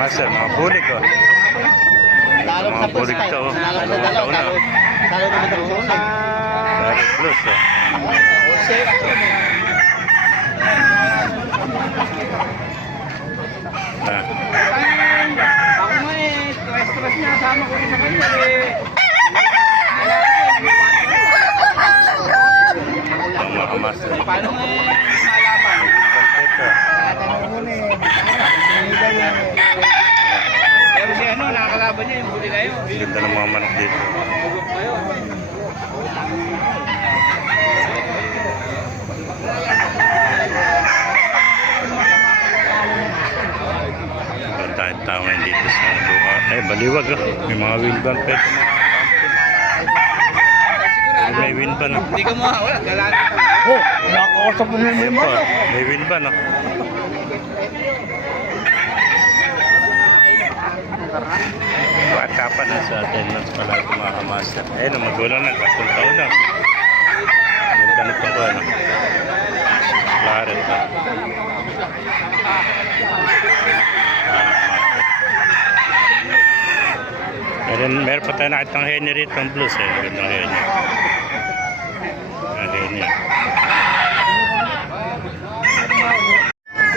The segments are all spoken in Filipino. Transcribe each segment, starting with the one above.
master, mga bulik oh. Talo Mga sa bulik first to, oh. time. Talo sa Dalawang dalaw. taon na. Talo talo naman sa susunod. Dari plus oh. Ah, Ako nga eh, stress-stress niya, sama ko rin sa kanya eh. ang mga master. Paano nga eh, malaman? Ito. Pero si ano, nakakalaban niya, yung huli na yun. Ganda ng mga manok dito. Meron tayong tao ngayon dito sa mga luha. Eh, baliwag ah. May mga wheelban pa ito mga. May win pa no. Hindi ka mawawala, galaan. Oh, nakakausap mo na mo. pa. May win pa pa na sa attendance pala ito mga kamaster. Ayun, ang magulang na. Tatlong taon na. Ganda na itong ano. Claret pa. Meron, meron pa tayo nakitang henny rito ang blues eh. Gandang henny. Ang henny.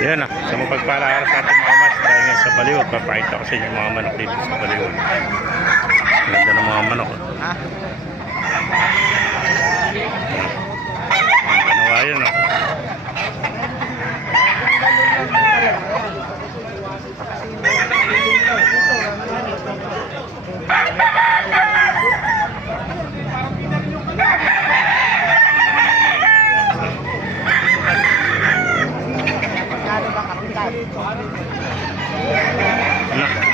Yan ah, sa mapagpala araw sa ating mga mas, tayo sa Baliwag, papakita ko sa inyo mga manok dito sa Baliwag. Ganda ng mga manok. Ang ganawa yun oh. Anak.